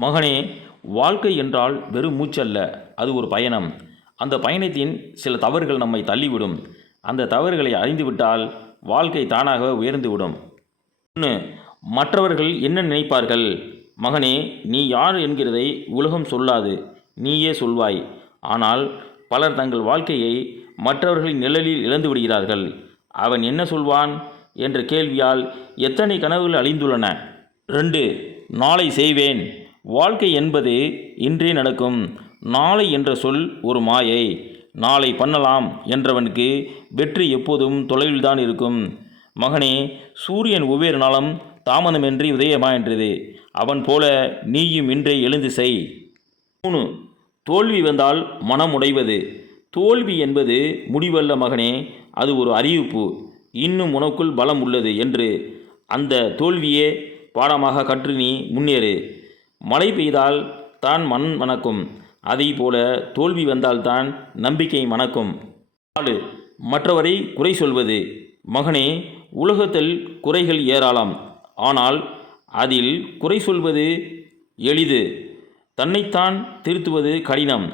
மகனே வாழ்க்கை என்றால் வெறும் மூச்சல்ல அது ஒரு பயணம். அந்த பயணத்தின் சில தவறுகள் நம்மை தள்ளிவிடும். அந்த தவறுகளை அறிந்துவிட்டால் வாழ்க்கை தானாக உயர்ந்துவிடும். ஒன்று மற்றவர்கள் என்ன நினைப்பார்கள்? மகனே நீ யார் என்கிறதை உலகம் சொல்லாது நீயே சொல்வாய். ஆனால் பலர் தங்கள் வாழ்க்கையை மற்றவர்களின் நிழலில் இழந்து விடுகிறார்கள். அவன் என்ன சொல்வான்? என்ற கேள்வியால் எத்தனை கனவுகள் அழிந்துள்ளன? ரெண்டு நாளை செய்வேன். வாழ்க்கை என்பது இன்றே நடக்கும். நாளை என்ற சொல் ஒரு மாயை. நாளை பண்ணலாம் என்றவனுக்கு வெற்றி எப்போதும் தொலைவில்தான் இருக்கும். மகனே சூரியன் ஒவ்வொரு நாளும் தாமதமின்றி உதயமாகின்றது அவன் போல நீயும் இன்றே எழுந்து செய். மூணு தோல்வி வந்தால் மனம் உடைவது தோல்வி என்பது முடிவல்ல மகனே அது ஒரு அறிவிப்பு. இன்னும் உனக்குள் பலம் உள்ளது என்று. அந்த தோல்வியே பாடமாக கற்று நீ முன்னேறு. மழை பெய்தால் தான் மண் மணக்கும். அதை போல தோல்வி வந்தால்தான் நம்பிக்கை மணக்கும். நாலு மற்றவரை குறை சொல்வது. மகனே உலகத்தில் குறைகள் ஏராளம். ஆனால் அதில் குறை சொல்வது எளிது. தன்னைத்தான் திருத்துவது கடினம்.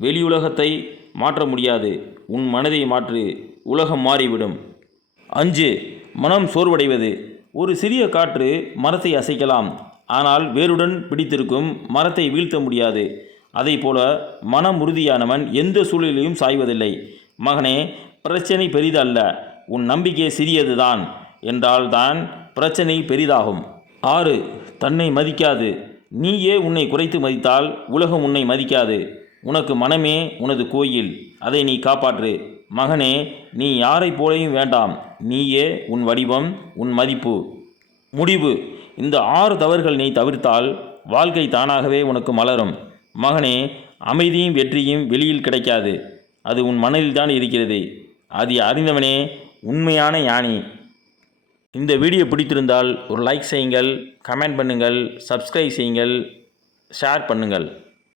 வெளியுலகத்தை மாற்ற முடியாது. உன் மனதை மாற்று. உலகம் மாறிவிடும். அஞ்சு மனம் சோர்வடைவது. ஒரு சிறிய காற்று மரத்தை அசைக்கலாம். ஆனால் வேருடன் பிடித்திருக்கும் மரத்தை வீழ்த்த முடியாது. அதைப்போல மனம் உறுதியானவன் எந்த சூழலிலும் சாய்வதில்லை. மகனே பிரச்சனை பெரிதல்ல. உன் நம்பிக்கை சிறியதுதான். என்றால்தான் பிரச்சனை பெரிதாகும். ஆறு தன்னை மதிக்காது. நீயே உன்னை குறைத்து மதித்தால் உலகம் உன்னை மதிக்காது. உனக்கு மனமே உனது கோயில். அதை நீ காப்பாற்று. மகனே நீ யாரைப் போலையும் வேண்டாம். நீயே உன் வடிவம் உன் மதிப்பு. முடிவு. இந்த ஆறு தவறுகள் நீ தவிர்த்தால் வாழ்க்கை தானாகவே உனக்கு மலரும். மகனே அமைதியும் வெற்றியும் வெளியில் கிடைக்காது. அது உன் மனதில்தான் இருக்கிறது. அது அறிந்தவனே உண்மையான யானை இந்த வீடியோ பிடித்திருந்தால் ஒரு லைக் செய்யுங்கள் கமெண்ட் பண்ணுங்கள் சப்ஸ்கிரைப் செய்யுங்கள் ஷேர் பண்ணுங்கள்.